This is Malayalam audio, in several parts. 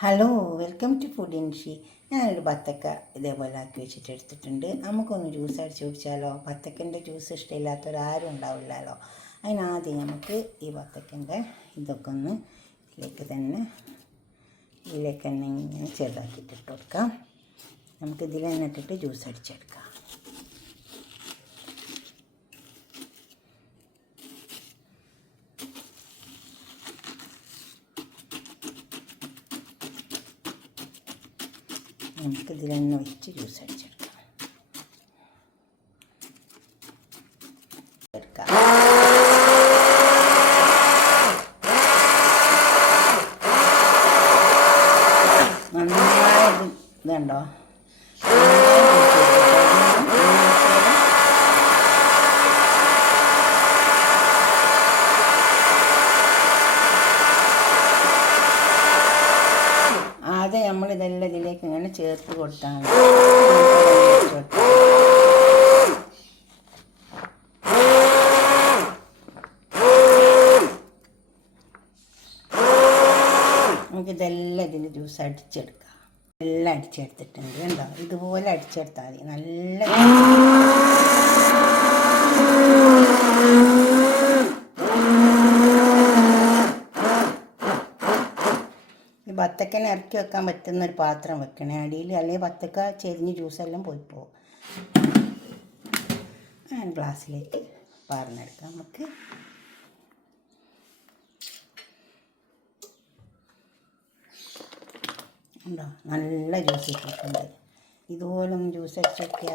ഹലോ, വെൽക്കം ടു ഫുഡ് ഇൻഷി. ഞാനൊരു ബത്തക്ക ഇതേപോലെ ആക്കി വെച്ചിട്ട് എടുത്തിട്ടുണ്ട്. നമുക്കൊന്ന് ജ്യൂസ് അടിച്ച് കുടിച്ചാലോ? ബത്തക്കൻ്റെ ജ്യൂസ് ഇഷ്ടമില്ലാത്തവരാരും ഉണ്ടാവില്ലല്ലോ. അതിനാദ്യം നമുക്ക് ഈ ബത്തക്കൻ്റെ ഇതൊക്കെ ഒന്ന് ഇതിലേക്ക് തന്നെ ഇങ്ങനെ ചെറുതാക്കിയിട്ട് ഇട്ട് കൊടുക്കാം. നമുക്ക് ഇതിൽ തന്നെ ഇട്ടിട്ട് ജ്യൂസ് അടിച്ചെടുക്കാം. നമുക്ക് ഇതിൽ തന്നെ വെച്ച് ജ്യൂസ് അടിച്ചെടുക്കാം. നന്നായിട്ട് ഇതുണ്ടോ, ആദ്യം നമ്മളിതെല്ലാം ഇതിലേക്ക് ഇങ്ങനെ ചേർത്ത് കൊടുത്താൽ നമുക്കിതെല്ലാം ഇതിൽ ജ്യൂസ് അടിച്ചെടുക്കാം. എല്ലാം അടിച്ചെടുത്തിട്ടുണ്ട് കണ്ടോ, ഇതുപോലെ അടിച്ചെടുത്താൽ മതി. നല്ല ബത്തക്കനെ ഇറക്കി വെക്കാൻ പറ്റുന്നൊരു പാത്രം വെക്കണേ അടിയിൽ, അല്ലെങ്കിൽ ബത്തക്ക ചെരിഞ്ഞ് ജ്യൂസെല്ലാം പോയി പോകും. ഗ്ലാസ്സിലേക്ക് പാർന്നെടുക്കാം. നമുക്ക് ഉണ്ടോ, നല്ല ജ്യൂസ് ഇട്ടിട്ടുണ്ട്. ഇതുപോലൊന്ന് ജ്യൂസ് അടിച്ച് വെക്കുക.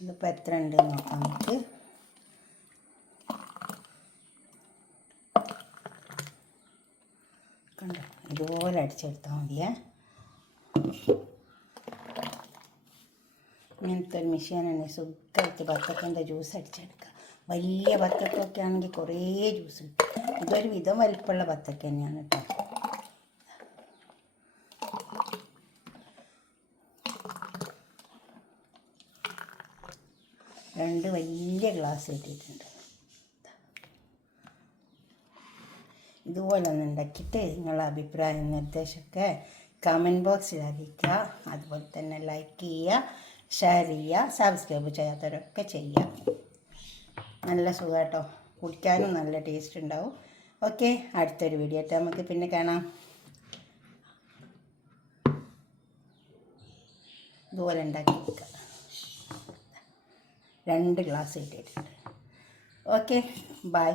ഇതിപ്പോൾ എത്ര ഉണ്ടെന്ന് നോക്കാം നമുക്ക്. കണ്ടോ, ഇതുപോലെ അടിച്ചെടുത്താൽ മതിയേ. ഇങ്ങനത്തെ ഒരു മെഷീനുണ്ട്, സുഖമായിട്ട് ബത്തക്കൻ്റെ ജ്യൂസ് അടിച്ചെടുക്കുക. വലിയ ബത്തക്കൊക്കെ ആണെങ്കിൽ കുറേ ജ്യൂസ് കിട്ടും. ഇതൊരു വിധം വലിപ്പമുള്ള ബത്തക്ക തന്നെയാണ് കേട്ടോ. രണ്ട് വലിയ ഗ്ലാസ് കിട്ടിയിട്ടുണ്ട്. ഇതുപോലെ ഒന്ന് ഉണ്ടാക്കിയിട്ട് നിങ്ങളുടെ അഭിപ്രായം നിർദ്ദേശമൊക്കെ കമൻറ്റ് ബോക്സിൽ അറിയിക്കുക. അതുപോലെ തന്നെ ലൈക്ക് ചെയ്യുക, ഷെയർ ചെയ്യുക, സബ്സ്ക്രൈബ് ചെയ്യാത്തവരൊക്കെ ചെയ്യുക. നല്ല സുഖമാട്ടോ, കുടിക്കാനും നല്ല ടേസ്റ്റ് ഉണ്ടാവും. ഓക്കെ, അടുത്തൊരു വീഡിയോ ആയിട്ട് നമുക്ക് പിന്നെ കാണാം. ഇതുപോലെ ഉണ്ടാക്കി വെക്കുക. 2 ഗ്ലാസ് കിട്ടിയിട്ടുണ്ട്. Okay, by.